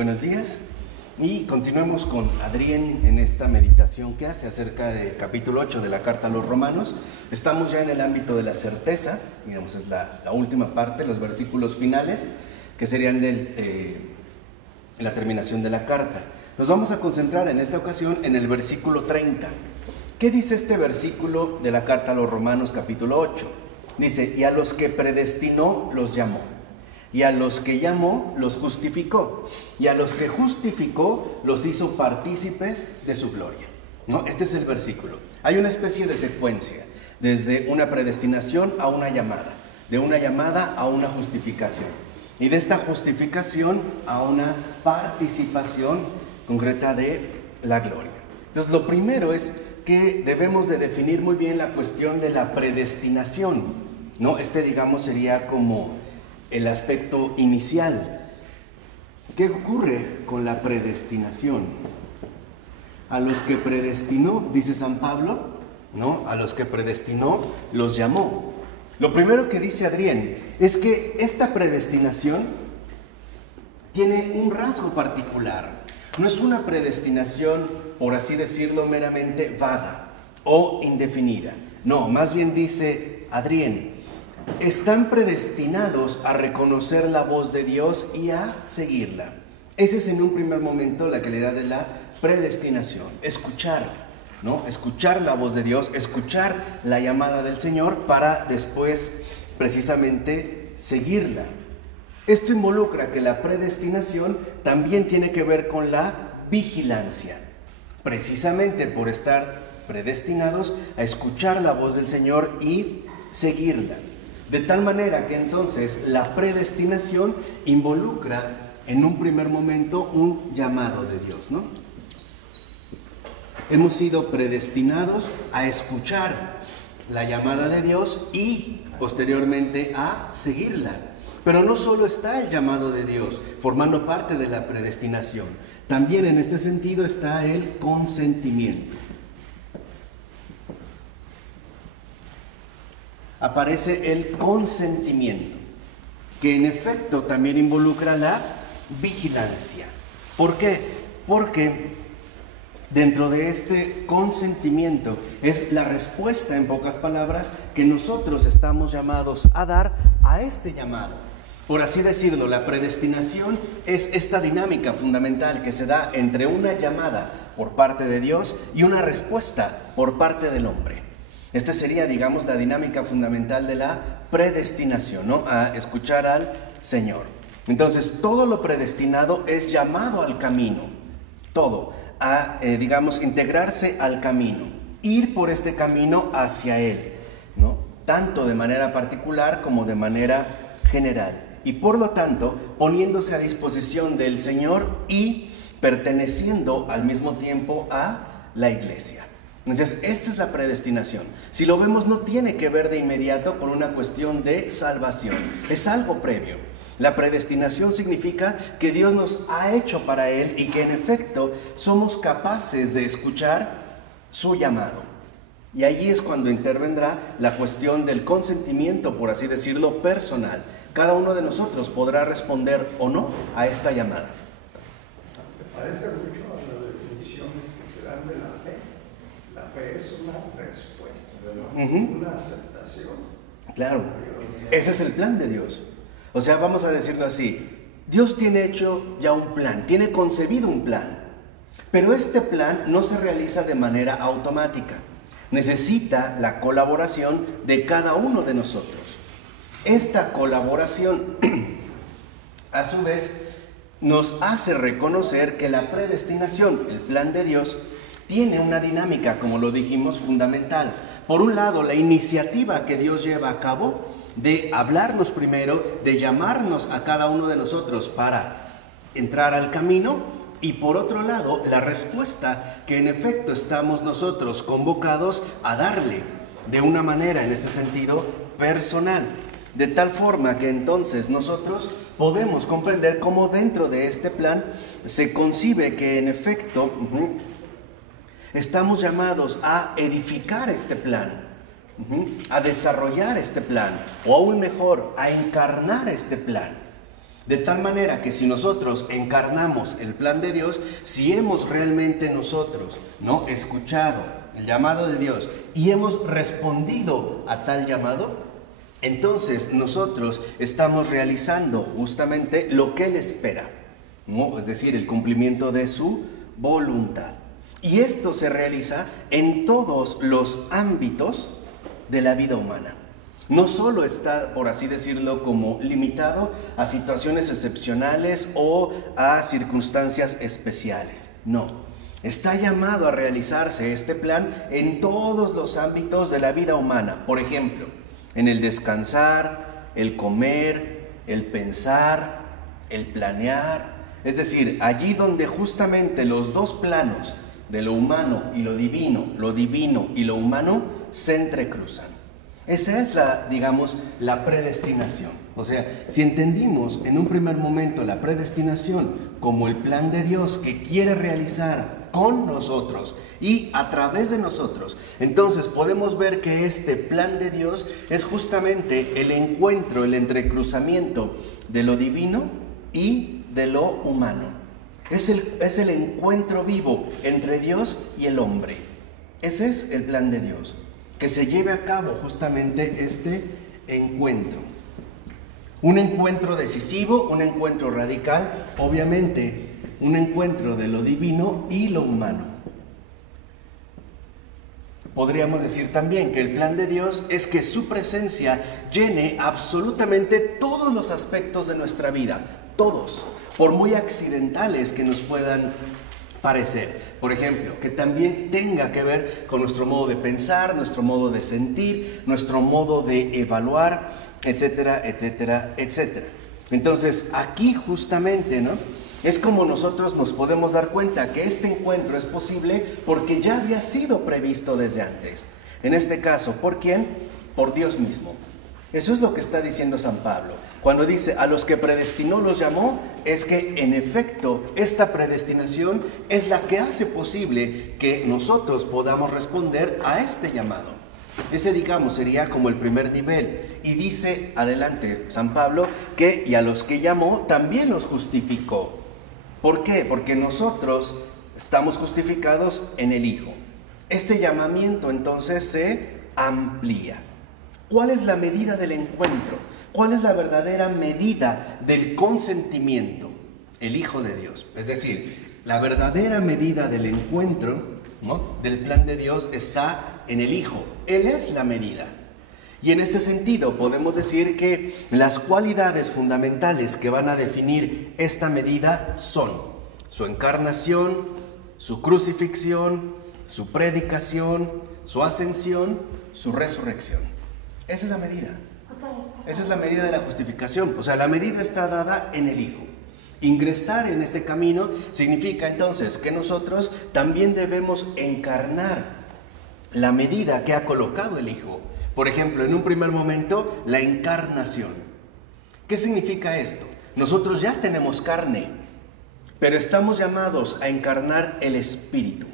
Buenos días y continuemos con Adrián en esta meditación que hace acerca del capítulo 8 de la carta a los Romanos. Estamos ya en el ámbito de la certeza, digamos es la última parte, los versículos finales que serían la terminación de la carta. Nos vamos a concentrar en esta ocasión en el versículo 30. ¿Qué dice este versículo de la carta a los Romanos capítulo 8? Dice, y a los que predestinó los llamó. Y a los que llamó, los justificó. Y a los que justificó, los hizo partícipes de su gloria. ¿No? Este es el versículo. Hay una especie de secuencia, desde una predestinación a una llamada, de una llamada a una justificación, y de esta justificación a una participación concreta de la gloria. Entonces, lo primero es que debemos de definir muy bien la cuestión de la predestinación, ¿no? Digamos, sería como el aspecto inicial. ¿Qué ocurre con la predestinación? A los que predestinó, dice San Pablo, ¿no? A los que predestinó, los llamó. Lo primero que dice Adrián es que esta predestinación tiene un rasgo particular. No es una predestinación, por así decirlo, meramente vaga o indefinida. No, más bien dice Adrián, están predestinados a reconocer la voz de Dios y a seguirla. Esa es en un primer momento la calidad de la predestinación. Escuchar, ¿no? Escuchar la voz de Dios, escuchar la llamada del Señor para después precisamente seguirla. Esto involucra que la predestinación también tiene que ver con la vigilancia, precisamente por estar predestinados a escuchar la voz del Señor y seguirla. De tal manera que entonces la predestinación involucra en un primer momento un llamado de Dios, ¿no? Hemos sido predestinados a escuchar la llamada de Dios y posteriormente a seguirla. Pero no solo está el llamado de Dios formando parte de la predestinación, también en este sentido está el consentimiento. Aparece el consentimiento, que en efecto también involucra la vigilancia. ¿Por qué? Porque dentro de este consentimiento es la respuesta, en pocas palabras, que nosotros estamos llamados a dar a este llamado. Por así decirlo, la predestinación es esta dinámica fundamental que se da entre una llamada por parte de Dios y una respuesta por parte del hombre. Esta sería, digamos, la dinámica fundamental de la predestinación, ¿no? A escuchar al Señor. Entonces, todo lo predestinado es llamado al camino, todo, a, digamos, integrarse al camino, ir por este camino hacia Él, ¿no? Tanto de manera particular como de manera general. Y por lo tanto, poniéndose a disposición del Señor y perteneciendo al mismo tiempo a la iglesia. Entonces, esta es la predestinación. Si lo vemos, no tiene que ver de inmediato con una cuestión de salvación. Es algo previo. La predestinación significa que Dios nos ha hecho para Él y que en efecto somos capaces de escuchar su llamado. Y allí es cuando intervendrá la cuestión del consentimiento, por así decirlo, personal. Cada uno de nosotros podrá responder o no a esta llamada. Se parece mucho a las definiciones que se dan de la fe. La fe es una respuesta, ¿no? Una aceptación. Claro, ese es el plan de Dios. O sea, vamos a decirlo así, Dios tiene hecho ya un plan, tiene concebido un plan, pero este plan no se realiza de manera automática. Necesita la colaboración de cada uno de nosotros. Esta colaboración, a su vez, nos hace reconocer que la predestinación, el plan de Dios, tiene una dinámica, como lo dijimos, fundamental. Por un lado, la iniciativa que Dios lleva a cabo de hablarnos primero, de llamarnos a cada uno de nosotros para entrar al camino, y por otro lado, la respuesta que en efecto estamos nosotros convocados a darle de una manera, en este sentido, personal. De tal forma que entonces nosotros podemos comprender cómo dentro de este plan se concibe que en efecto estamos llamados a edificar este plan, a desarrollar este plan, o aún mejor, a encarnar este plan. De tal manera que si nosotros encarnamos el plan de Dios, si hemos realmente nosotros, ¿no?, escuchado el llamado de Dios y hemos respondido a tal llamado, entonces nosotros estamos realizando justamente lo que Él espera, ¿no?, es decir, el cumplimiento de su voluntad. Y esto se realiza en todos los ámbitos de la vida humana. No solo está, por así decirlo, como limitado a situaciones excepcionales o a circunstancias especiales. No, está llamado a realizarse este plan en todos los ámbitos de la vida humana. Por ejemplo, en el descansar, el comer, el pensar, el planear. Es decir, allí donde justamente los dos planos de lo humano y lo divino y lo humano se entrecruzan. Esa es la predestinación. O sea, si entendimos en un primer momento la predestinación como el plan de Dios que quiere realizar con nosotros y a través de nosotros, entonces podemos ver que este plan de Dios es justamente el encuentro, el entrecruzamiento de lo divino y de lo humano. Es el encuentro vivo entre Dios y el hombre. Ese es el plan de Dios, que se lleve a cabo justamente este encuentro. Un encuentro decisivo, un encuentro radical, obviamente un encuentro de lo divino y lo humano. Podríamos decir también que el plan de Dios es que su presencia llene absolutamente todos los aspectos de nuestra vida, todos, por muy accidentales que nos puedan parecer. Por ejemplo, que también tenga que ver con nuestro modo de pensar, nuestro modo de sentir, nuestro modo de evaluar, etcétera, etcétera, etcétera. Entonces, aquí justamente, ¿no?, es como nosotros nos podemos dar cuenta que este encuentro es posible porque ya había sido previsto desde antes. En este caso, ¿por quién? Por Dios mismo. Eso es lo que está diciendo San Pablo. Cuando dice, a los que predestinó los llamó, es que en efecto esta predestinación es la que hace posible que nosotros podamos responder a este llamado. Ese, digamos, sería como el primer nivel. Y dice adelante San Pablo que y a los que llamó también los justificó. ¿Por qué? Porque nosotros estamos justificados en el Hijo. Este llamamiento entonces se amplía. ¿Cuál es la medida del encuentro? ¿Cuál es la verdadera medida del consentimiento? El Hijo de Dios. Es decir, la verdadera medida del encuentro, ¿no?, del plan de Dios está en el Hijo. Él es la medida. Y en este sentido podemos decir que las cualidades fundamentales que van a definir esta medida son su encarnación, su crucifixión, su predicación, su ascensión, su resurrección. Esa es la medida. Esa es la medida de la justificación. O sea, la medida está dada en el Hijo. Ingresar en este camino significa entonces que nosotros también debemos encarnar la medida que ha colocado el Hijo. Por ejemplo, en un primer momento, la encarnación. ¿Qué significa esto? Nosotros ya tenemos carne, pero estamos llamados a encarnar el Espíritu.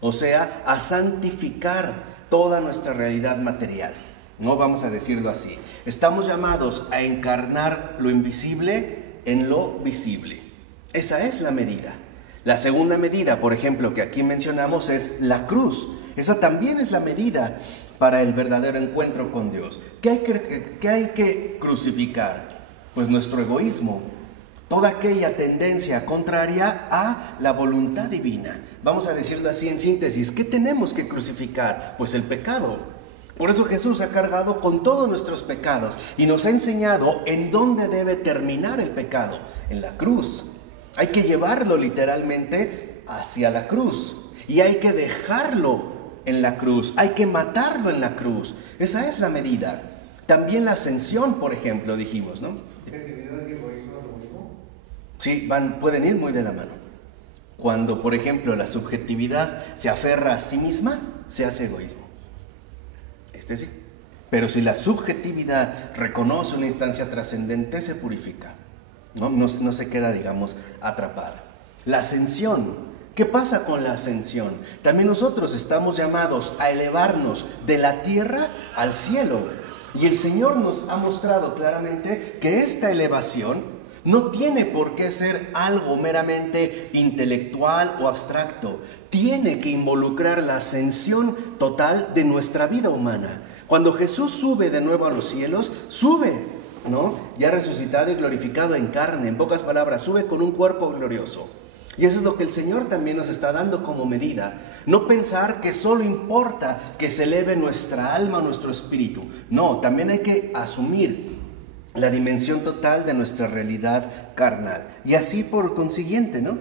O sea, a santificar toda nuestra realidad material. No vamos a decirlo así. Estamos llamados a encarnar lo invisible en lo visible. Esa es la medida. La segunda medida, por ejemplo, que aquí mencionamos es la cruz. Esa también es la medida para el verdadero encuentro con Dios. ¿Qué hay que crucificar? Pues nuestro egoísmo, toda aquella tendencia contraria a la voluntad divina. Vamos a decirlo así en síntesis. ¿Qué tenemos que crucificar? Pues el pecado. Por eso Jesús ha cargado con todos nuestros pecados y nos ha enseñado en dónde debe terminar el pecado, en la cruz. Hay que llevarlo literalmente hacia la cruz y hay que dejarlo en la cruz, hay que matarlo en la cruz. Esa es la medida. También la ascensión, por ejemplo, dijimos, ¿no? ¿Creatividad y egoísmo es lo mismo? Sí, pueden ir muy de la mano. Cuando, por ejemplo, la subjetividad se aferra a sí misma, se hace egoísmo. Sí. Pero si la subjetividad reconoce una instancia trascendente, se purifica. No se queda, digamos, atrapada. La ascensión. ¿Qué pasa con la ascensión? También nosotros estamos llamados a elevarnos de la tierra al cielo. Y el Señor nos ha mostrado claramente que esta elevación No tiene por qué ser algo meramente intelectual o abstracto. Tiene que involucrar la ascensión total de nuestra vida humana. Cuando Jesús sube de nuevo a los cielos, sube, ¿no? Ya resucitado y glorificado en carne, en pocas palabras, sube con un cuerpo glorioso. Y eso es lo que el Señor también nos está dando como medida. No pensar que solo importa que se eleve nuestra alma, nuestro espíritu. No, también hay que asumir la dimensión total de nuestra realidad carnal. Y así por consiguiente, ¿no?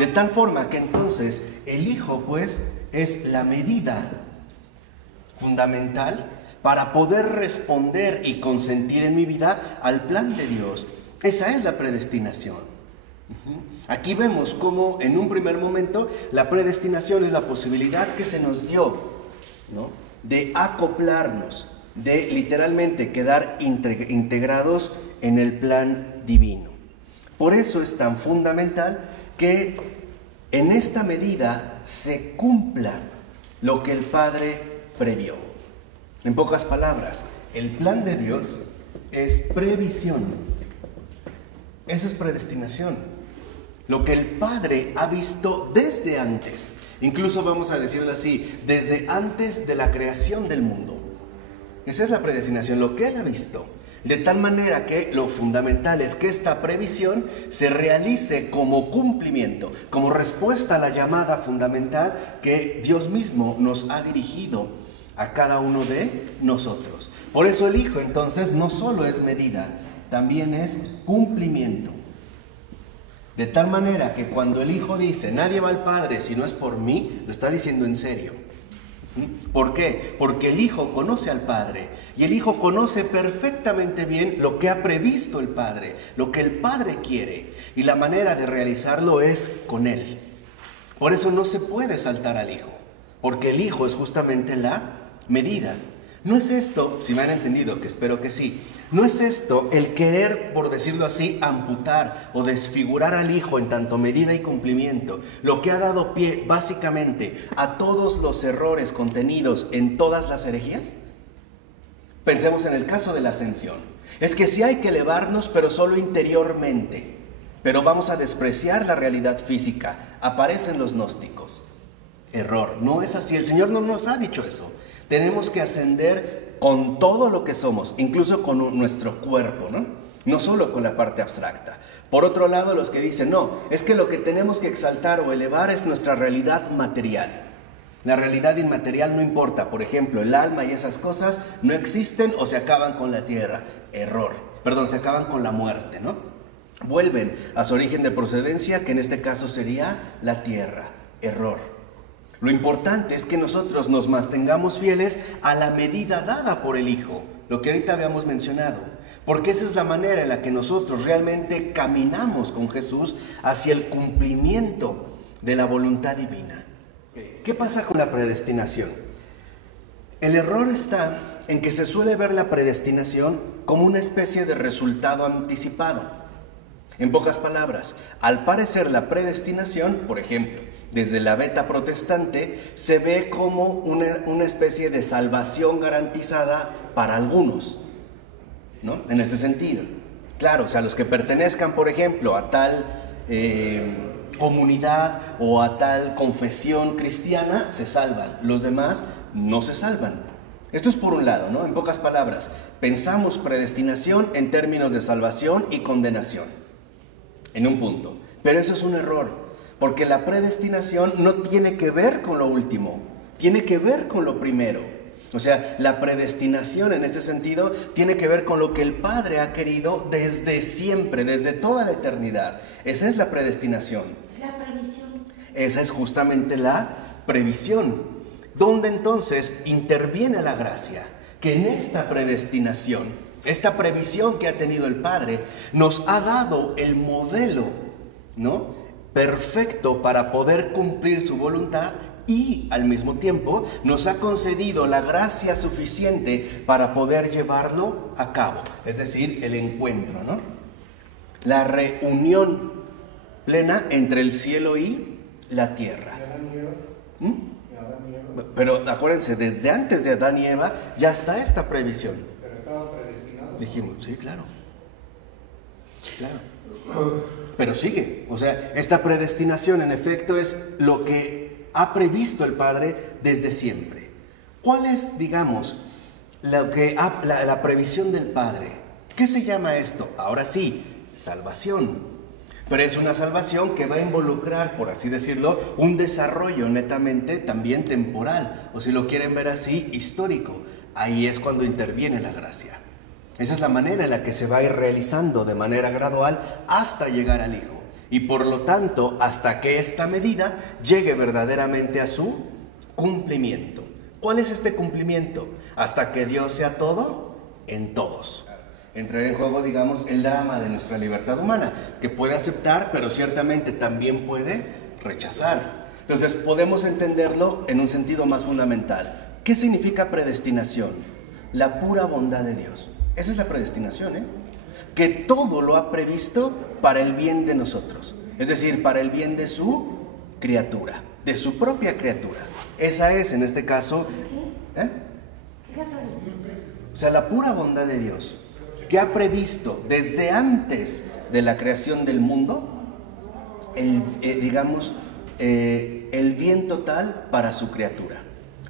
De tal forma que entonces el Hijo, pues, es la medida fundamental para poder responder y consentir en mi vida al plan de Dios. Esa es la predestinación. Aquí vemos cómo en un primer momento la predestinación es la posibilidad que se nos dio, ¿no? De acoplarnos, de literalmente quedar integrados en el plan divino. Por eso es tan fundamental que en esta medida se cumpla lo que el Padre previó. En pocas palabras, el plan de Dios es previsión. Eso es predestinación. Lo que el Padre ha visto desde antes, incluso vamos a decirlo así, desde antes de la creación del mundo. Esa es la predestinación, lo que Él ha visto. De tal manera que lo fundamental es que esta previsión se realice como cumplimiento, como respuesta a la llamada fundamental que Dios mismo nos ha dirigido a cada uno de nosotros. Por eso el Hijo entonces no solo es medida, también es cumplimiento. De tal manera que cuando el Hijo dice, nadie va al Padre si no es por mí, lo está diciendo en serio. ¿Por qué? Porque el Hijo conoce al Padre y el Hijo conoce perfectamente bien lo que ha previsto el Padre, lo que el Padre quiere, y la manera de realizarlo es con Él. Por eso no se puede saltar al Hijo, porque el Hijo es justamente la medida. No es esto, si me han entendido, que espero que sí, no es esto el querer, por decirlo así, amputar o desfigurar al Hijo en tanto medida y cumplimiento, lo que ha dado pie básicamente a todos los errores contenidos en todas las herejías. Pensemos en el caso de la ascensión. Es que sí hay que elevarnos, pero solo interiormente. Pero vamos a despreciar la realidad física. Aparecen los gnósticos. Error, no es así. El Señor no nos ha dicho eso. Tenemos que ascender con todo lo que somos, incluso con nuestro cuerpo, ¿no? No solo con la parte abstracta. Por otro lado, los que dicen, no, es que lo que tenemos que exaltar o elevar es nuestra realidad material. La realidad inmaterial no importa. Por ejemplo, el alma y esas cosas no existen o se acaban con la tierra. Error. Perdón, se acaban con la muerte, ¿no? Vuelven a su origen de procedencia, que en este caso sería la tierra. Error. Lo importante es que nosotros nos mantengamos fieles a la medida dada por el Hijo, lo que ahorita habíamos mencionado, porque esa es la manera en la que nosotros realmente caminamos con Jesús hacia el cumplimiento de la voluntad divina. ¿Qué pasa con la predestinación? El error está en que se suele ver la predestinación como una especie de resultado anticipado. En pocas palabras, al parecer la predestinación, por ejemplo, desde la beta protestante, se ve como una especie de salvación garantizada para algunos, ¿no? En este sentido. Claro, o sea, los que pertenezcan, por ejemplo, a tal comunidad o a tal confesión cristiana, se salvan. Los demás no se salvan. Esto es por un lado, ¿no? En pocas palabras, pensamos predestinación en términos de salvación y condenación, en un punto. Pero eso es un error. Porque la predestinación no tiene que ver con lo último, tiene que ver con lo primero. O sea, la predestinación en este sentido tiene que ver con lo que el Padre ha querido desde siempre, desde toda la eternidad. Esa es la predestinación. La previsión. Esa es justamente la previsión, donde entonces interviene la gracia, que en esta predestinación, esta previsión que ha tenido el Padre, nos ha dado el modelo, ¿no?, perfecto para poder cumplir su voluntad, y al mismo tiempo nos ha concedido la gracia suficiente para poder llevarlo a cabo, es decir, el encuentro, ¿no? La reunión plena entre el cielo y la tierra. Pero acuérdense, desde antes de Adán y Eva ya está esta previsión. Pero estaba predestinado. Dijimos, sí, claro. Claro. Pero sigue, o sea, esta predestinación en efecto es lo que ha previsto el Padre desde siempre. ¿Cuál es, digamos, la previsión del Padre? ¿Qué se llama esto? Ahora sí, salvación. Pero es una salvación que va a involucrar, por así decirlo, un desarrollo netamente también temporal, o si lo quieren ver así, histórico. Ahí es cuando interviene la gracia. Esa es la manera en la que se va a ir realizando de manera gradual hasta llegar al Hijo. Y por lo tanto, hasta que esta medida llegue verdaderamente a su cumplimiento. ¿Cuál es este cumplimiento? Hasta que Dios sea todo en todos. Entra en juego, digamos, el drama de nuestra libertad humana, que puede aceptar, pero ciertamente también puede rechazar. Entonces, podemos entenderlo en un sentido más fundamental. ¿Qué significa predestinación? La pura bondad de Dios. Esa es la predestinación, que todo lo ha previsto para el bien de nosotros. Es decir, para el bien de su criatura, de su propia criatura. Esa es, en este caso, o sea, la pura bondad de Dios, que ha previsto desde antes de la creación del mundo, el bien total para su criatura.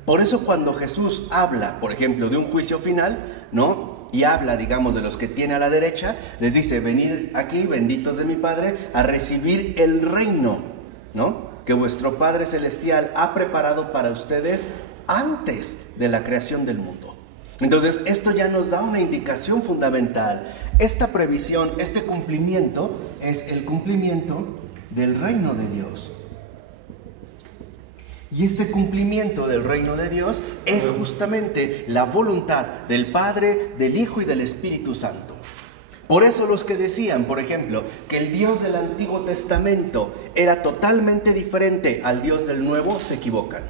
Por eso cuando Jesús habla, por ejemplo, de un juicio final, ¿no? Y habla, digamos, de los que tiene a la derecha, les dice, venid aquí, benditos de mi Padre, a recibir el reino, ¿no? Que vuestro Padre Celestial ha preparado para ustedes antes de la creación del mundo. Entonces, esto ya nos da una indicación fundamental. Esta previsión, este cumplimiento, es el cumplimiento del reino de Dios. Y este cumplimiento del reino de Dios es justamente la voluntad del Padre, del Hijo y del Espíritu Santo. Por eso los que decían, por ejemplo, que el Dios del Antiguo Testamento era totalmente diferente al Dios del Nuevo, se equivocan.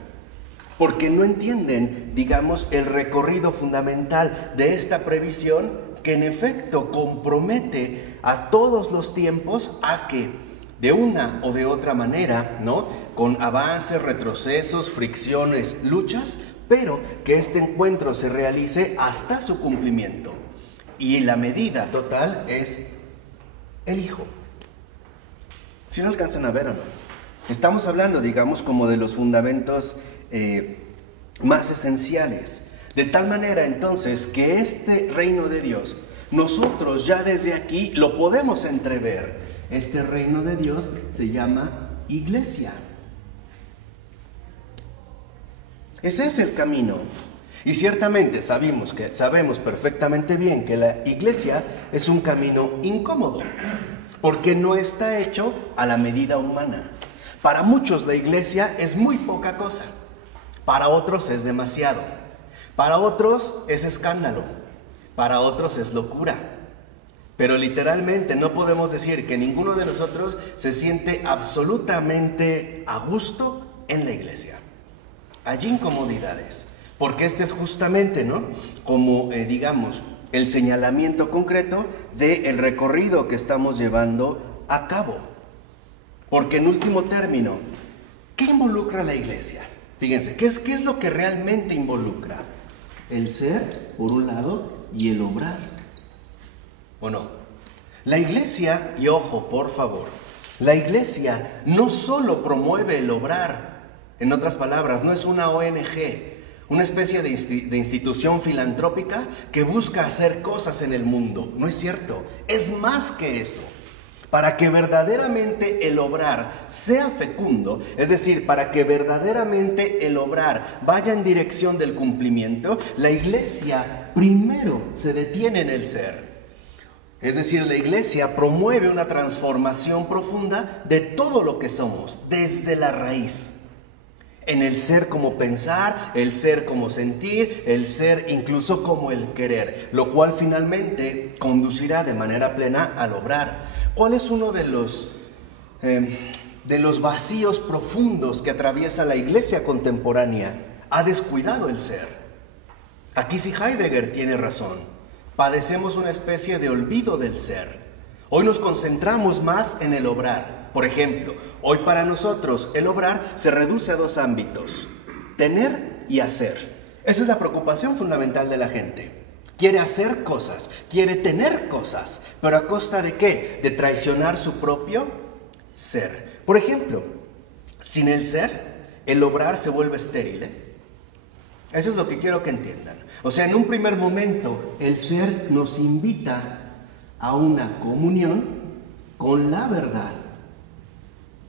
Porque no entienden, digamos, el recorrido fundamental de esta previsión que en efecto compromete a todos los tiempos a que, de una o de otra manera, ¿no? Con avances, retrocesos, fricciones, luchas, pero que este encuentro se realice hasta su cumplimiento. Y la medida total es el Hijo. ¿Sí lo alcanzan a ver o no? Estamos hablando, digamos, como de los fundamentos más esenciales. De tal manera, entonces, que este reino de Dios, nosotros ya desde aquí lo podemos entrever. Este reino de Dios se llama iglesia. Ese es el camino. Y ciertamente sabemos perfectamente bien que la iglesia es un camino incómodo, porque no está hecho a la medida humana. Para muchos la iglesia es muy poca cosa, para otros es demasiado, para otros es escándalo, para otros es locura. Pero literalmente no podemos decir que ninguno de nosotros se siente absolutamente a gusto en la iglesia. Hay incomodidades, porque este es justamente, ¿no? Como, digamos, el señalamiento concreto del recorrido que estamos llevando a cabo. Porque en último término, ¿qué involucra la iglesia? Fíjense, ¿qué es lo que realmente involucra? El ser, por un lado, y el obrar. ¿O no? La iglesia, y ojo, por favor, la iglesia no solo promueve el obrar, en otras palabras, no es una ONG, una especie de institución filantrópica que busca hacer cosas en el mundo. No es cierto, es más que eso. Para que verdaderamente el obrar sea fecundo, es decir, para que verdaderamente el obrar vaya en dirección del cumplimiento, la iglesia primero se detiene en el ser. Es decir, la iglesia promueve una transformación profunda de todo lo que somos, desde la raíz. En el ser como pensar, el ser como sentir, el ser incluso como el querer, lo cual finalmente conducirá de manera plena al obrar. ¿Cuál es uno de los vacíos profundos que atraviesa la iglesia contemporánea? Ha descuidado el ser. Aquí sí Heidegger tiene razón. Padecemos una especie de olvido del ser. Hoy nos concentramos más en el obrar. Por ejemplo, hoy para nosotros el obrar se reduce a dos ámbitos: tener y hacer. Esa es la preocupación fundamental de la gente. Quiere hacer cosas, quiere tener cosas, pero ¿a costa de qué? De traicionar su propio ser. Por ejemplo, sin el ser, el obrar se vuelve estéril, ¿eh? Eso es lo que quiero que entiendan. O sea, en un primer momento, el ser nos invita a una comunión con la verdad.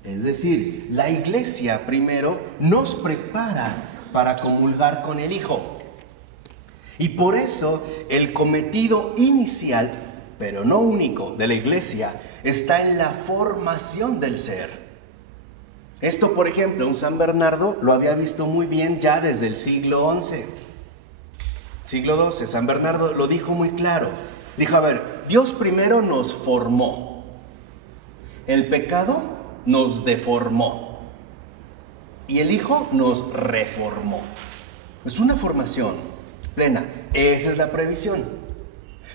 Es decir, la iglesia primero nos prepara para comulgar con el Hijo. Y por eso el cometido inicial, pero no único, de la iglesia está en la formación del ser. Esto, por ejemplo, un San Bernardo lo había visto muy bien ya desde el siglo XI. Siglo XII, San Bernardo lo dijo muy claro. Dijo, a ver, Dios primero nos formó. El pecado nos deformó. Y el Hijo nos reformó. Es una formación plena. Esa es la previsión.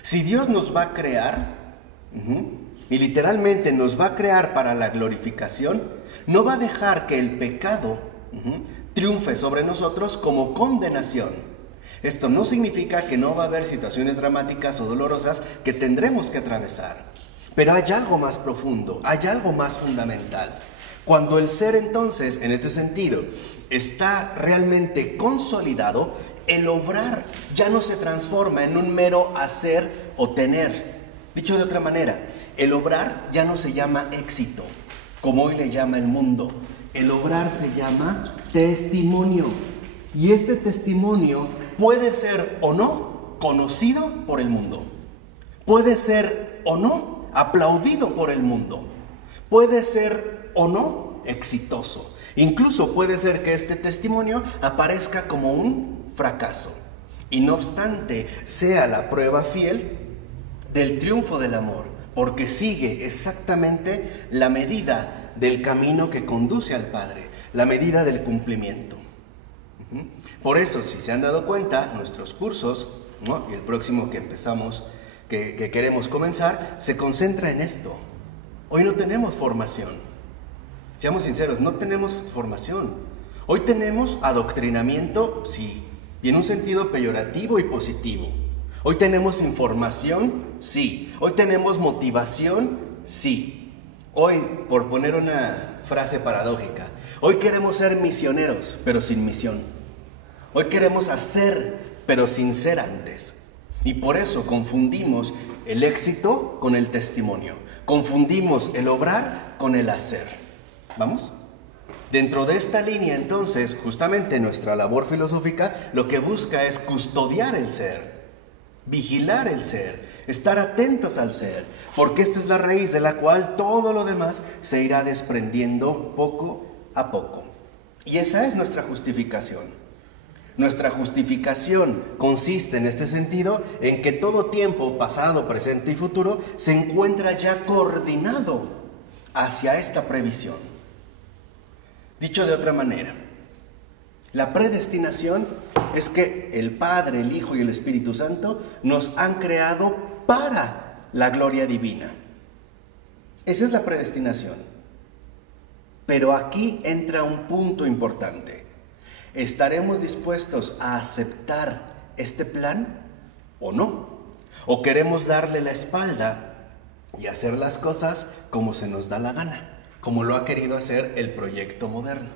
Si Dios nos va a crear, y literalmente nos va a crear para la glorificación, no va a dejar que el pecado triunfe sobre nosotros como condenación. Esto no significa que no va a haber situaciones dramáticas o dolorosas que tendremos que atravesar. Pero hay algo más profundo, hay algo más fundamental. Cuando el ser entonces, en este sentido, está realmente consolidado, el obrar ya no se transforma en un mero hacer o tener. Dicho de otra manera, el obrar ya no se llama éxito, como hoy le llama el mundo. El obrar se llama testimonio. Y este testimonio puede ser o no conocido por el mundo. Puede ser o no aplaudido por el mundo. Puede ser o no exitoso. Incluso puede ser que este testimonio aparezca como un fracaso. Y no obstante, sea la prueba fiel del triunfo del amor, porque sigue exactamente la medida del camino que conduce al Padre, la medida del cumplimiento. Por eso, si se han dado cuenta, nuestros cursos, ¿no? Y el próximo que empezamos, que queremos comenzar, se concentra en esto. Hoy no tenemos formación. Seamos sinceros, no tenemos formación. Hoy tenemos adoctrinamiento, sí, y en un sentido peyorativo y positivo. Hoy tenemos información, sí. Hoy tenemos motivación, sí. Hoy, por poner una frase paradójica, hoy queremos ser misioneros, pero sin misión. Hoy queremos hacer, pero sin ser antes. Y por eso confundimos el éxito con el testimonio. Confundimos el obrar con el hacer. ¿Vamos? Dentro de esta línea, entonces, justamente nuestra labor filosófica lo que busca es custodiar el ser, vigilar el ser, estar atentos al ser, porque esta es la raíz de la cual todo lo demás se irá desprendiendo poco a poco. Y esa es nuestra justificación. Nuestra justificación consiste en este sentido en que todo tiempo, pasado, presente y futuro, se encuentra ya coordinado hacia esta previsión. Dicho de otra manera, la predestinación es que el Padre, el Hijo y el Espíritu Santo nos han creado para la gloria divina. Esa es la predestinación. Pero aquí entra un punto importante. ¿Estaremos dispuestos a aceptar este plan o no? ¿O queremos darle la espalda y hacer las cosas como se nos da la gana? Como lo ha querido hacer el proyecto moderno,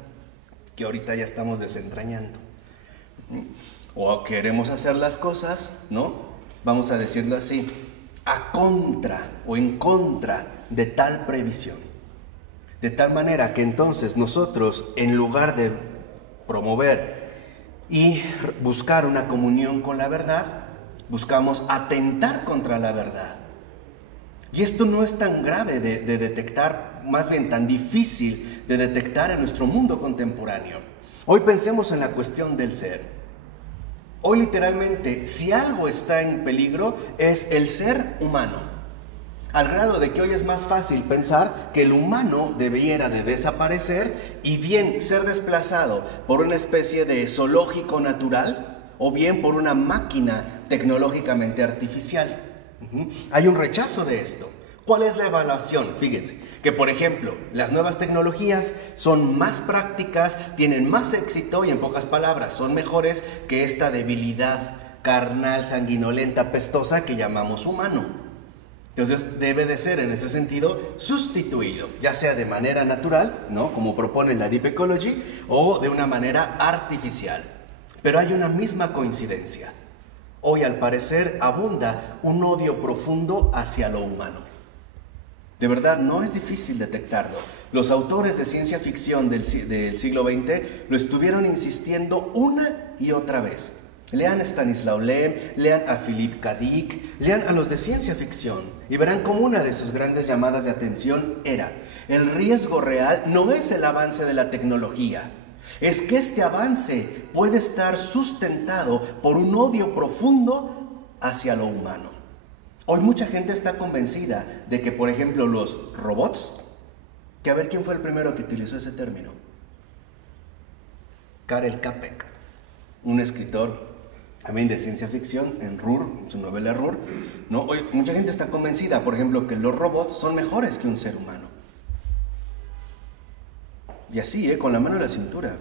que ahorita ya estamos desentrañando. O queremos hacer las cosas, ¿no? Vamos a decirlo así, a contra o en contra de tal previsión. De tal manera que entonces nosotros, en lugar de promover y buscar una comunión con la verdad, buscamos atentar contra la verdad. Y esto no es tan grave de detectar, más bien tan difícil de detectar en nuestro mundo contemporáneo. Hoy pensemos en la cuestión del ser. Hoy literalmente, si algo está en peligro, es el ser humano. Al grado de que hoy es más fácil pensar que el humano debiera de desaparecer y bien ser desplazado por una especie de zoológico natural o bien por una máquina tecnológicamente artificial. Hay un rechazo de esto. ¿Cuál es la evaluación? Fíjense, que por ejemplo, las nuevas tecnologías son más prácticas, tienen más éxito y en pocas palabras son mejores que esta debilidad carnal, sanguinolenta, pestosa que llamamos humano. Entonces debe de ser en este sentido sustituido, ya sea de manera natural, ¿no?, como propone la Deep Ecology, o de una manera artificial. Pero hay una misma coincidencia. Hoy al parecer abunda un odio profundo hacia lo humano. De verdad, no es difícil detectarlo. Los autores de ciencia ficción del siglo XX lo estuvieron insistiendo una y otra vez. Lean a Stanislaw Lem, lean a Philip K. Dick, lean a los de ciencia ficción y verán como una de sus grandes llamadas de atención era: el riesgo real no es el avance de la tecnología, es que este avance puede estar sustentado por un odio profundo hacia lo humano. Hoy mucha gente está convencida de que, por ejemplo, los robots, que a ver quién fue el primero que utilizó ese término. Karel Capek, un escritor también de ciencia ficción en Rur, en su novela Rur, ¿no? Hoy mucha gente está convencida, por ejemplo, que los robots son mejores que un ser humano. Y así, con la mano en la cintura.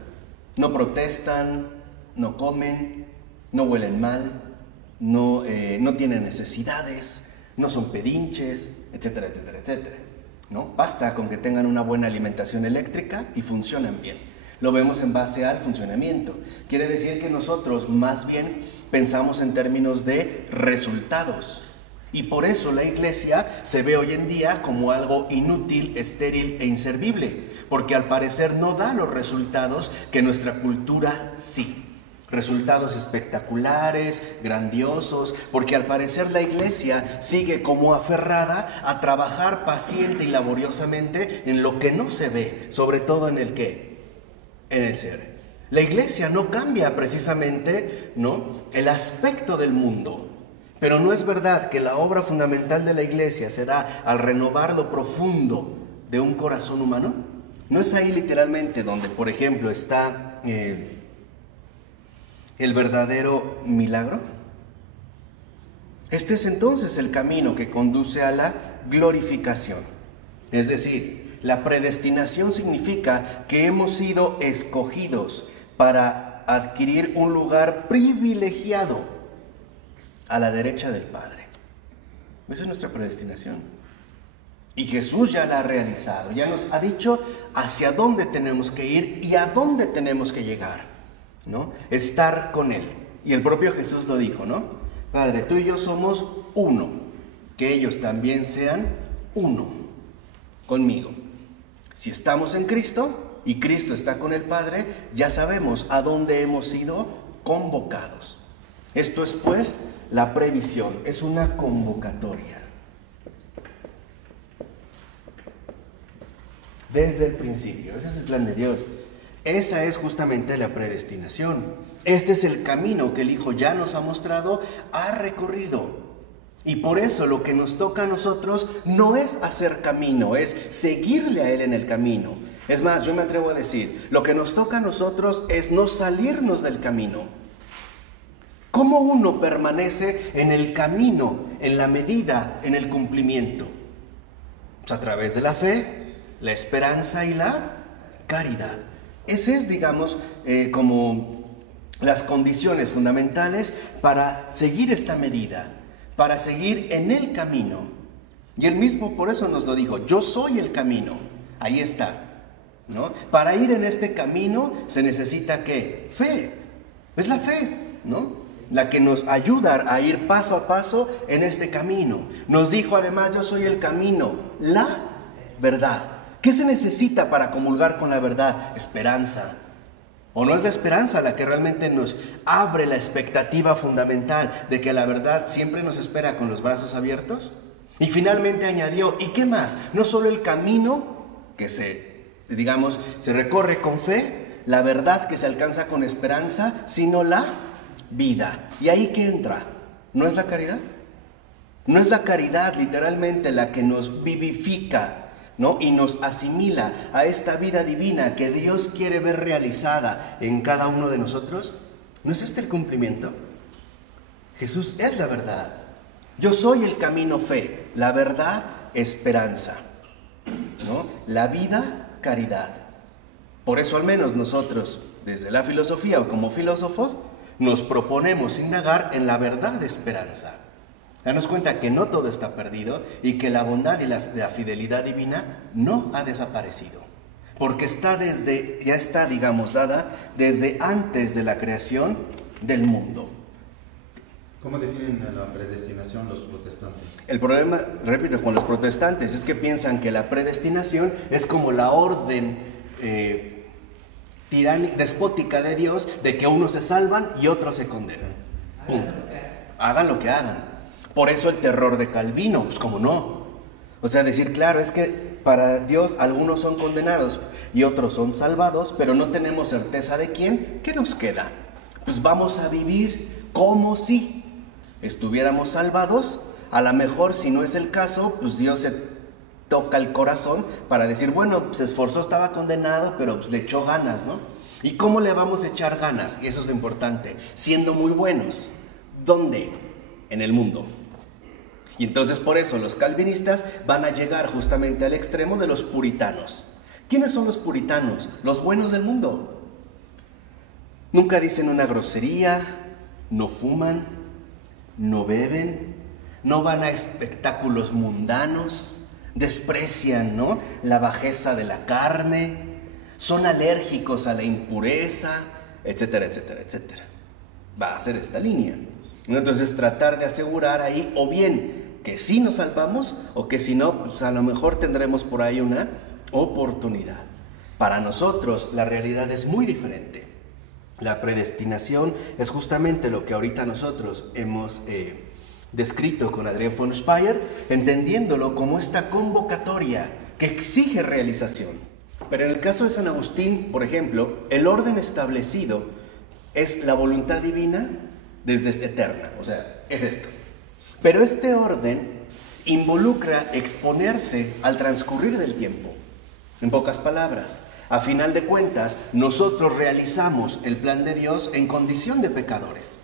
No protestan, no comen, no huelen mal, no tienen necesidades, no son pedinches, etcétera, etcétera, etcétera, ¿no? Basta con que tengan una buena alimentación eléctrica y funcionan bien. Lo vemos en base al funcionamiento. Quiere decir que nosotros más bien pensamos en términos de resultados. Y por eso la iglesia se ve hoy en día como algo inútil, estéril e inservible, porque al parecer no da los resultados que nuestra cultura sí. Resultados espectaculares, grandiosos, porque al parecer la iglesia sigue como aferrada a trabajar paciente y laboriosamente en lo que no se ve, sobre todo en el qué, en el ser. La iglesia no cambia precisamente, ¿no?, el aspecto del mundo, pero no es verdad que la obra fundamental de la iglesia se da al renovar lo profundo de un corazón humano. ¿No es ahí literalmente donde, por ejemplo, está el verdadero milagro? Este es entonces el camino que conduce a la glorificación. Es decir, la predestinación significa que hemos sido escogidos para adquirir un lugar privilegiado a la derecha del Padre. Esa es nuestra predestinación. Y Jesús ya la ha realizado, ya nos ha dicho hacia dónde tenemos que ir y a dónde tenemos que llegar, ¿no? Estar con Él. Y el propio Jesús lo dijo, ¿no? Padre, tú y yo somos uno, que ellos también sean uno conmigo. Si estamos en Cristo y Cristo está con el Padre, ya sabemos a dónde hemos sido convocados. Esto es pues la previsión, es una convocatoria. Desde el principio, ese es el plan de Dios. Esa es justamente la predestinación. Este es el camino que el Hijo ya nos ha mostrado, ha recorrido. Y por eso lo que nos toca a nosotros no es hacer camino, es seguirle a Él en el camino. Es más, yo me atrevo a decir, lo que nos toca a nosotros es no salirnos del camino. ¿Cómo uno permanece en el camino, en la medida, en el cumplimiento? Pues a través de la fe, la esperanza y la caridad. Ese es, digamos, como las condiciones fundamentales para seguir esta medida, para seguir en el camino. Y Él mismo por eso nos lo dijo, yo soy el camino. Ahí está, ¿no? Para ir en este camino se necesita ¿qué? Fe. Es la fe, ¿no? La que nos ayuda a ir paso a paso en este camino. Nos dijo además, yo soy el camino, la verdad. ¿Qué se necesita para comulgar con la verdad? Esperanza. ¿O no es la esperanza la que realmente nos abre la expectativa fundamental de que la verdad siempre nos espera con los brazos abiertos? Y finalmente añadió, ¿y qué más? No solo el camino que se recorre con fe, la verdad que se alcanza con esperanza, sino la vida. ¿Y ahí qué entra? ¿No es la caridad? ¿No es la caridad literalmente la que nos vivifica, ¿no? Y nos asimila a esta vida divina que Dios quiere ver realizada en cada uno de nosotros? ¿No es este el cumplimiento? Jesús es la verdad. Yo soy el camino, fe, la verdad, esperanza, ¿no? La vida, caridad. Por eso al menos nosotros, desde la filosofía o como filósofos, nos proponemos indagar en la verdad de esperanza. Darnos cuenta que no todo está perdido y que la bondad y la fidelidad divina no ha desaparecido. Porque ya está, digamos, dada desde antes de la creación del mundo. ¿Cómo definen la predestinación los protestantes? El problema, repito, con los protestantes es que piensan que la predestinación es como la orden despótica de Dios de que unos se salvan y otros se condenan. Punto. Hagan lo que hagan. Por eso el terror de Calvino, pues como no. O sea, decir, claro, es que para Dios algunos son condenados y otros son salvados, pero no tenemos certeza de quién. ¿Qué nos queda? Pues vamos a vivir como si estuviéramos salvados. A lo mejor, si no es el caso, pues Dios se toca el corazón para decir, bueno, se esforzó, estaba condenado, pero pues le echó ganas, ¿no? ¿Y cómo le vamos a echar ganas? Y eso es lo importante, siendo muy buenos. ¿Dónde? En el mundo. Y entonces por eso los calvinistas van a llegar justamente al extremo de los puritanos. ¿Quiénes son los puritanos? Los buenos del mundo. Nunca dicen una grosería, no fuman, no beben, no van a espectáculos mundanos, desprecian, ¿no?, la bajeza de la carne, son alérgicos a la impureza, etcétera, etcétera, etcétera. Va a ser esta línea. Entonces tratar de asegurar ahí o bien que sí nos salvamos o que si no, pues a lo mejor tendremos por ahí una oportunidad. Para nosotros la realidad es muy diferente. La predestinación es justamente lo que ahorita nosotros hemos descrito con Adrián von Speyer, entendiéndolo como esta convocatoria que exige realización. Pero en el caso de San Agustín, por ejemplo, el orden establecido es la voluntad divina desde eterna, o sea, es esto. Pero este orden involucra exponerse al transcurrir del tiempo. En pocas palabras, a final de cuentas, nosotros realizamos el plan de Dios en condición de pecadores.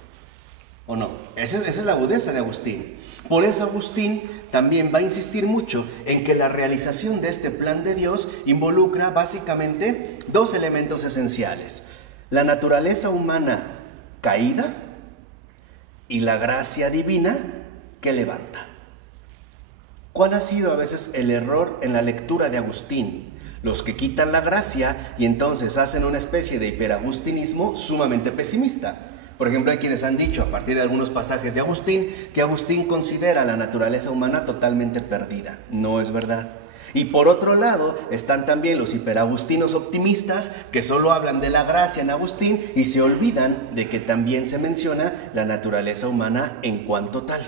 ¿O no? Esa es la agudeza de Agustín. Por eso Agustín también va a insistir mucho en que la realización de este plan de Dios involucra básicamente dos elementos esenciales: la naturaleza humana caída y la gracia divina que levanta. ¿Cuál ha sido a veces el error en la lectura de Agustín? Los que quitan la gracia y entonces hacen una especie de hiperagustinismo sumamente pesimista. Por ejemplo, hay quienes han dicho, a partir de algunos pasajes de Agustín, que Agustín considera la naturaleza humana totalmente perdida. No es verdad. Y por otro lado, están también los hiperagustinos optimistas que solo hablan de la gracia en Agustín y se olvidan de que también se menciona la naturaleza humana en cuanto tal.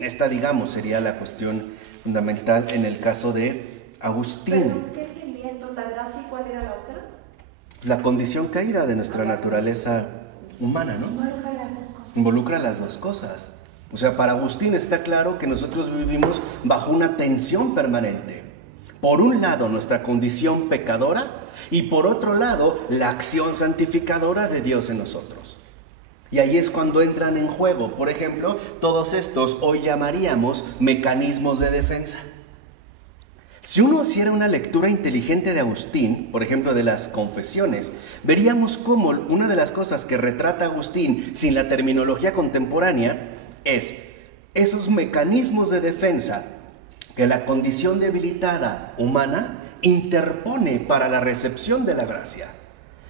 Esta, digamos, sería la cuestión fundamental en el caso de Agustín. ¿Pero qué cimiento? ¿La gracia y cuál era la otra? La condición caída de nuestra naturaleza humana, ¿no? Involucra las dos cosas. Involucra las dos cosas. O sea, para Agustín está claro que nosotros vivimos bajo una tensión permanente. Por un lado, nuestra condición pecadora y por otro lado, la acción santificadora de Dios en nosotros. Y ahí es cuando entran en juego, por ejemplo, todos estos hoy llamaríamos mecanismos de defensa. Si uno hiciera una lectura inteligente de Agustín, por ejemplo de las confesiones, veríamos cómo una de las cosas que retrata Agustín sin la terminología contemporánea es esos mecanismos de defensa que la condición debilitada humana interpone para la recepción de la gracia.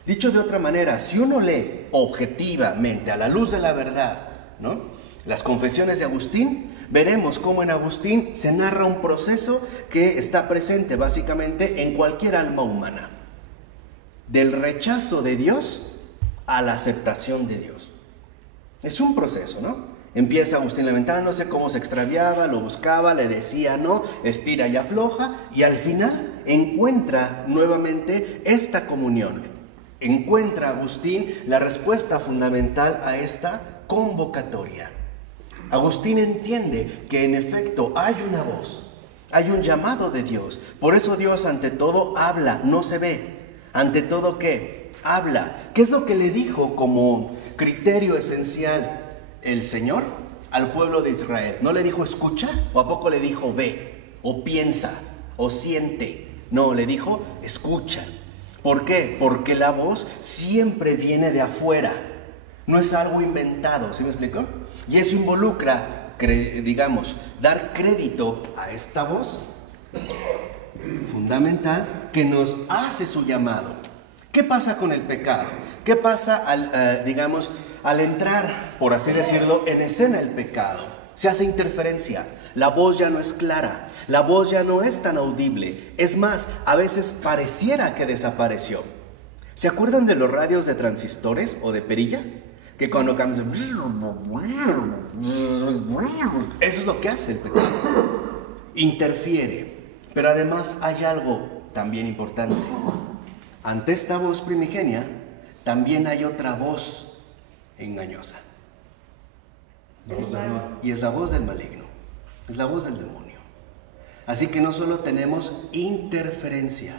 Dicho de otra manera, si uno lee objetivamente, a la luz de la verdad, ¿no?, las confesiones de Agustín, veremos cómo en Agustín se narra un proceso que está presente básicamente en cualquier alma humana. Del rechazo de Dios a la aceptación de Dios. Es un proceso, ¿no? Empieza Agustín lamentándose cómo se extraviaba, lo buscaba, le decía no, estira y afloja, y al final encuentra nuevamente esta comunión. Encuentra Agustín la respuesta fundamental a esta convocatoria. Agustín entiende que en efecto hay una voz, hay un llamado de Dios. Por eso Dios ante todo habla, no se ve. Ante todo, ¿qué? Habla. ¿Qué es lo que le dijo como criterio esencial el Señor al pueblo de Israel? ¿No le dijo escucha? ¿O a poco le dijo ve? ¿O piensa? ¿O siente? No, le dijo escucha. ¿Por qué? Porque la voz siempre viene de afuera. No es algo inventado, ¿sí me explico? Y eso involucra, digamos, dar crédito a esta voz fundamental que nos hace su llamado. ¿Qué pasa con el pecado? ¿Qué pasa al entrar, por así decirlo, en escena el pecado? Se hace interferencia, la voz ya no es clara, la voz ya no es tan audible. Es más, a veces pareciera que desapareció. ¿Se acuerdan de los radios de transistores o de perilla? Que cuando cambian... Eso es lo que hace el pecado. Interfiere. Pero además hay algo también importante. Ante esta voz primigenia, también hay otra voz engañosa. Y es la voz del maligno. Es la voz del demonio. Así que no solo tenemos interferencia,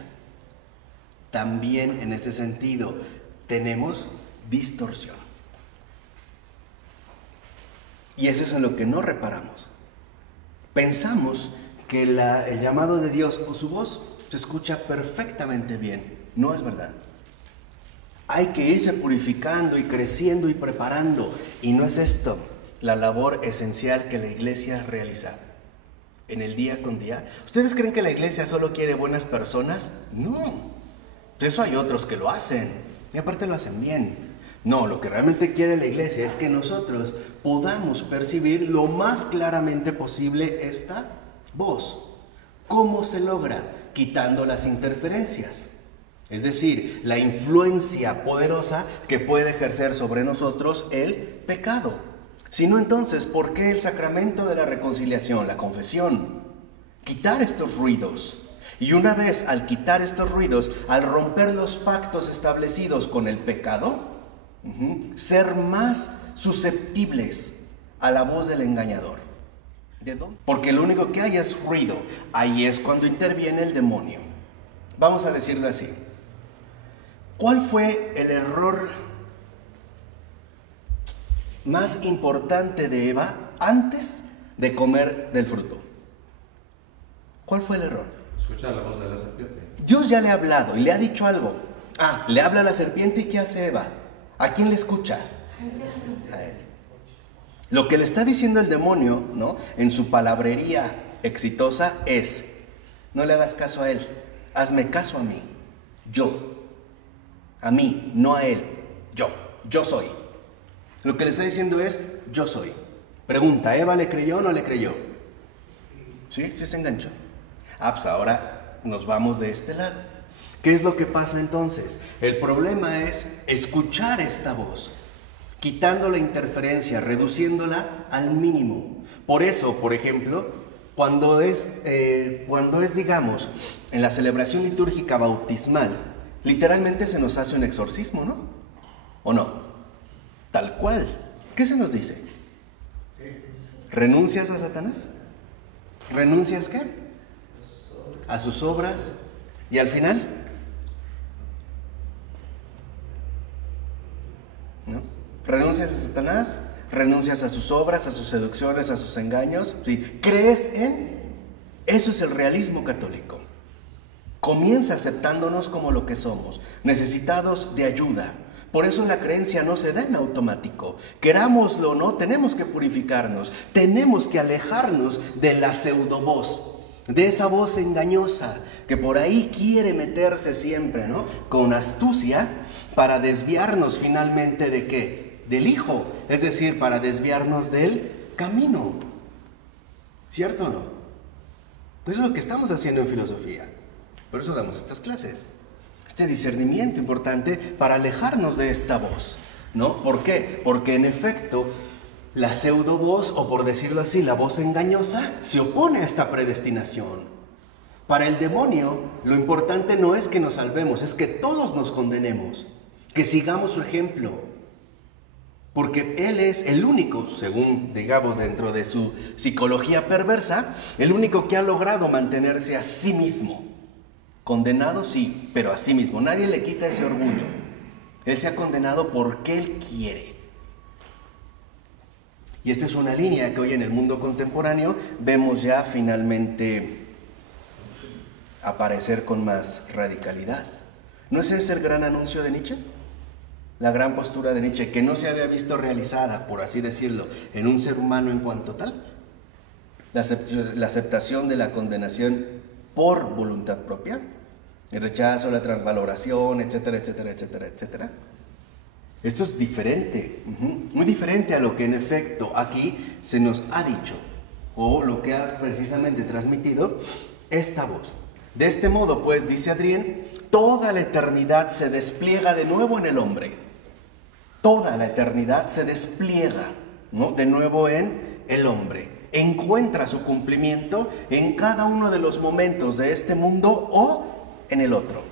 también en este sentido tenemos distorsión. Y eso es en lo que no reparamos. Pensamos que el llamado de Dios o su voz se escucha perfectamente bien. No es verdad. Hay que irse purificando y creciendo y preparando. Y no es esto la labor esencial que la iglesia realiza en el día con día. ¿Ustedes creen que la iglesia solo quiere buenas personas? No. Eso hay otros que lo hacen. Y aparte lo hacen bien. No, lo que realmente quiere la iglesia es que nosotros podamos percibir lo más claramente posible esta voz. ¿Cómo se logra? Quitando las interferencias. Es decir, la influencia poderosa que puede ejercer sobre nosotros el pecado. Si no, entonces, ¿por qué el sacramento de la reconciliación, la confesión? Quitar estos ruidos. Y una vez al quitar estos ruidos, al romper los pactos establecidos con el pecado, ser más susceptibles a la voz del engañador. ¿De dónde? Porque lo único que hay es ruido. Ahí es cuando interviene el demonio. Vamos a decirlo así. ¿Cuál fue el error más importante de Eva antes de comer del fruto? ¿Cuál fue el error? Escuchar la voz de la serpiente. Dios ya le ha hablado y le ha dicho algo. Le habla a la serpiente, ¿y qué hace Eva? ¿A quién le escucha? A él. Lo que le está diciendo el demonio, ¿no?, en su palabrería exitosa es: no le hagas caso a él, hazme caso a mí. Yo. A mí, no a él. Yo soy. Lo que le está diciendo es: yo soy. Pregunta, ¿Eva le creyó o no le creyó? ¿Sí? ¿Sí se enganchó? Pues ahora nos vamos de este lado. ¿Qué es lo que pasa entonces? El problema es escuchar esta voz, quitando la interferencia, reduciéndola al mínimo. Por eso, por ejemplo, cuando es, digamos, en la celebración litúrgica bautismal, literalmente se nos hace un exorcismo, ¿no? ¿O no? Tal cual. ¿Qué se nos dice? ¿Renuncias a Satanás? ¿Renuncias qué? A sus obras. ¿Y al final? ¿No? ¿Renuncias a Satanás? ¿Renuncias a sus obras, a sus seducciones, a sus engaños? ¿Sí? ¿Crees en? Eso es el realismo católico. Comienza aceptándonos como lo que somos, necesitados de ayuda. Por eso la creencia no se da en automático. Querámoslo o no, tenemos que purificarnos, tenemos que alejarnos de la pseudovoz, de esa voz engañosa que por ahí quiere meterse siempre, ¿no?, con astucia, para desviarnos finalmente ¿de qué? Del Hijo, es decir, para desviarnos del camino. ¿Cierto o no? Eso es lo que estamos haciendo en filosofía. Por eso damos estas clases. Este discernimiento importante para alejarnos de esta voz, ¿no? ¿Por qué? Porque en efecto, la pseudovoz, o por decirlo así, la voz engañosa, se opone a esta predestinación. Para el demonio, lo importante no es que nos salvemos, es que todos nos condenemos, que sigamos su ejemplo. Porque él es el único, según digamos dentro de su psicología perversa, el único que ha logrado mantenerse a sí mismo. Condenado sí, pero a sí mismo. Nadie le quita ese orgullo. Él se ha condenado porque él quiere. Y esta es una línea que hoy en el mundo contemporáneo vemos ya finalmente aparecer con más radicalidad. ¿No es ese el gran anuncio de Nietzsche? la gran postura de Nietzsche, que no se había visto realizada, por así decirlo, en un ser humano en cuanto tal. La aceptación de la condenación por voluntad propia, el rechazo, la transvaloración, etcétera, etcétera, etcétera, etcétera. Esto es diferente, muy diferente a lo que en efecto aquí se nos ha dicho, o lo que ha precisamente transmitido esta voz. De este modo, pues, dice Adrien, toda la eternidad se despliega de nuevo en el hombre. Toda la eternidad se despliega, ¿no?, de nuevo en el hombre. Encuentra su cumplimiento en cada uno de los momentos de este mundo o en el otro.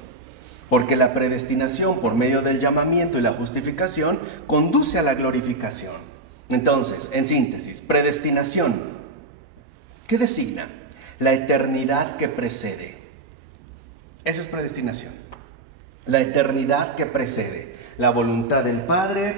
Porque la predestinación por medio del llamamiento y la justificación conduce a la glorificación. Entonces, en síntesis, predestinación, ¿qué designa? La eternidad que precede. Esa es predestinación. La eternidad que precede. La voluntad del Padre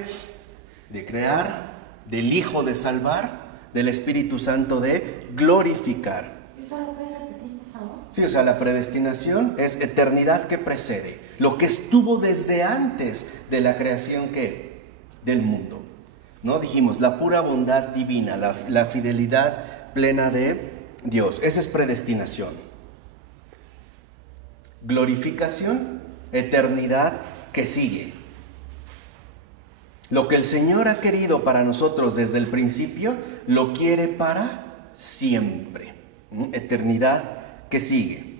de crear, del Hijo de salvar, del Espíritu Santo de glorificar. ¿Eso lo puedes repetir, por favor? Sí, o sea, la predestinación es eternidad que precede. Lo que estuvo desde antes de la creación del mundo. ¿No? Dijimos, la pura bondad divina, la fidelidad plena de Dios. Esa es predestinación. Glorificación, eternidad que sigue. Lo que el Señor ha querido para nosotros desde el principio, lo quiere para siempre. Eternidad que sigue.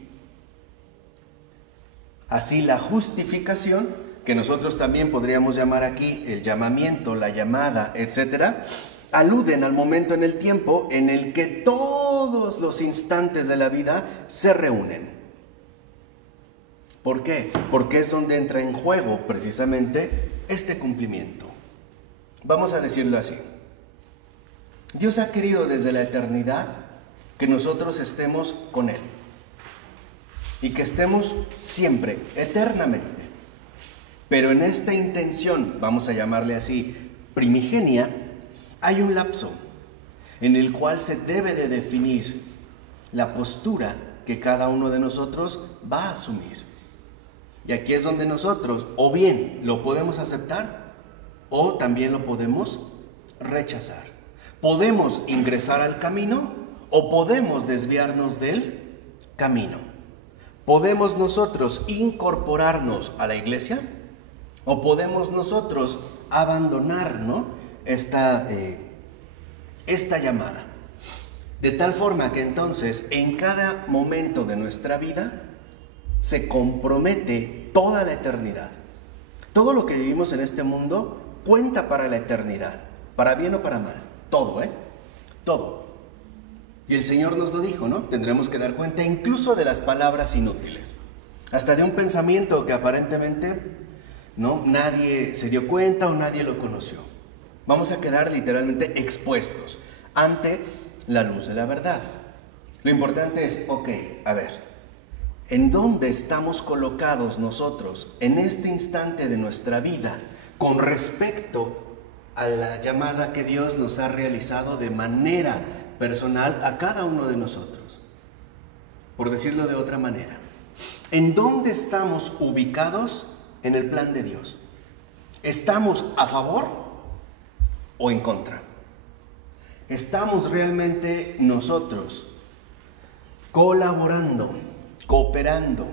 Así la justificación, que nosotros también podríamos llamar aquí el llamamiento, la llamada, etcétera, aluden al momento en el tiempo en el que todos los instantes de la vida se reúnen. ¿Por qué? Porque es donde entra en juego precisamente este cumplimiento. Vamos a decirlo así. Dios ha querido desde la eternidad que nosotros estemos con Él. Y que estemos siempre, eternamente. Pero en esta intención, vamos a llamarle así, primigenia, hay un lapso en el cual se debe de definir la postura que cada uno de nosotros va a asumir. Y aquí es donde nosotros o bien lo podemos aceptar o también lo podemos rechazar. Podemos ingresar al camino o podemos desviarnos del camino. Podemos nosotros incorporarnos a la iglesia o podemos nosotros abandonar, ¿no?, esta llamada. De tal forma que entonces en cada momento de nuestra vida se compromete toda la eternidad. Todo lo que vivimos en este mundo cuenta para la eternidad, para bien o para mal. Todo, todo. Y el Señor nos lo dijo, ¿no? Tendremos que dar cuenta incluso de las palabras inútiles. Hasta de un pensamiento que aparentemente, ¿no?, nadie se dio cuenta o nadie lo conoció. Vamos a quedar literalmente expuestos ante la luz de la verdad. Lo importante es, a ver, ¿en dónde estamos colocados nosotros en este instante de nuestra vida con respecto a la llamada que Dios nos ha realizado de manera personal a cada uno de nosotros? Por decirlo de otra manera, ¿en dónde estamos ubicados en el plan de Dios? ¿Estamos a favor o en contra? ¿Estamos realmente nosotros colaborando, cooperando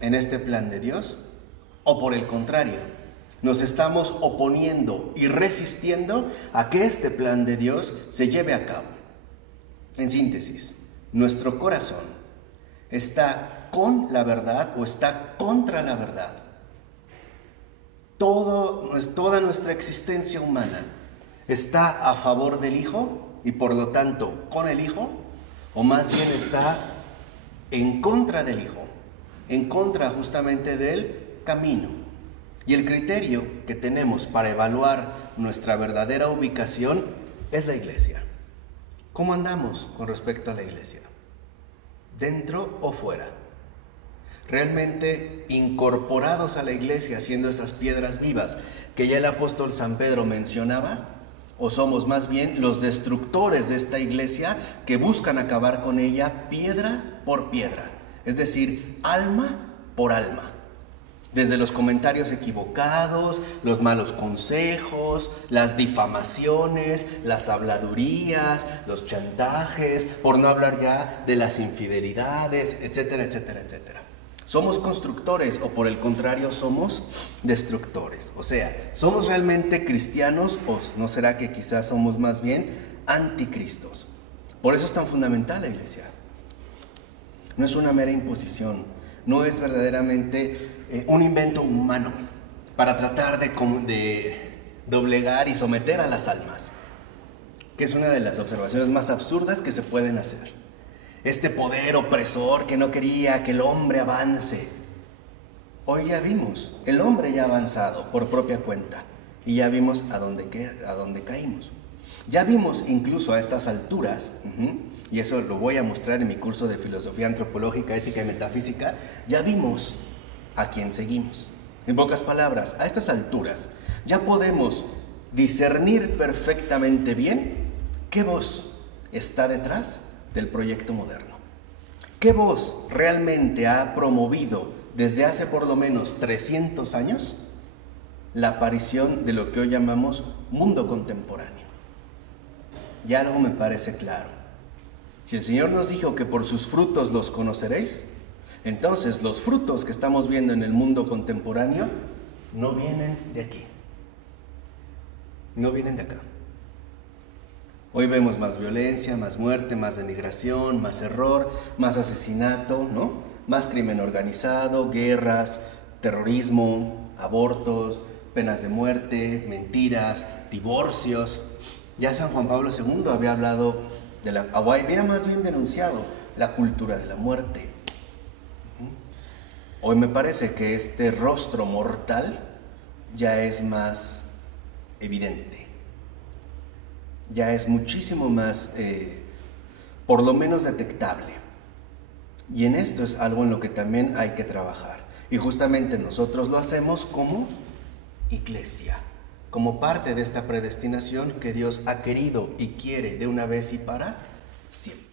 en este plan de Dios? ¿O por el contrario, nos estamos oponiendo y resistiendo a que este plan de Dios se lleve a cabo? En síntesis, ¿nuestro corazón está con la verdad o está contra la verdad? Toda nuestra existencia humana está a favor del Hijo y por lo tanto con el Hijo, o más bien está en contra del Hijo, en contra justamente del camino. Y el criterio que tenemos para evaluar nuestra verdadera ubicación es la iglesia. ¿Cómo andamos con respecto a la iglesia? ¿Dentro o fuera? ¿Realmente incorporados a la iglesia, siendo esas piedras vivas que ya el apóstol San Pedro mencionaba? ¿O somos más bien los destructores de esta iglesia que buscan acabar con ella piedra por piedra? Es decir, alma por alma. Desde los comentarios equivocados, los malos consejos, las difamaciones, las habladurías, los chantajes, por no hablar ya de las infidelidades, etcétera, etcétera, etcétera. ¿Somos constructores o por el contrario somos destructores? O sea, ¿somos realmente cristianos o no será que quizás somos más bien anticristos? Por eso es tan fundamental la iglesia. No es una mera imposición, no es verdaderamente un invento humano para tratar de doblegar y someter a las almas, que es una de las observaciones más absurdas que se pueden hacer. Este poder opresor que no quería que el hombre avance. Hoy ya vimos, el hombre ya ha avanzado por propia cuenta y ya vimos a dónde caímos. Ya vimos incluso a estas alturas, y eso lo voy a mostrar en mi curso de Filosofía Antropológica, Ética y Metafísica, ya vimos a quién seguimos. En pocas palabras, a estas alturas ya podemos discernir perfectamente bien qué voz está detrás del proyecto moderno. ¿Qué voz realmente ha promovido desde hace por lo menos 300 años la aparición de lo que hoy llamamos mundo contemporáneo? Ya algo me parece claro. Si el Señor nos dijo que por sus frutos los conoceréis, entonces los frutos que estamos viendo en el mundo contemporáneo no vienen de aquí. No vienen de acá. Hoy vemos más violencia, más muerte, más denigración, más error, más asesinato, ¿no? Más crimen organizado, guerras, terrorismo, abortos, penas de muerte, mentiras, divorcios. Ya San Juan Pablo II había hablado había más bien denunciado la cultura de la muerte. Hoy me parece que este rostro mortal ya es más evidente. Ya es muchísimo más, por lo menos detectable. Y en esto es algo en lo que también hay que trabajar. Y justamente nosotros lo hacemos como iglesia, como parte de esta predestinación que Dios ha querido y quiere de una vez y para siempre.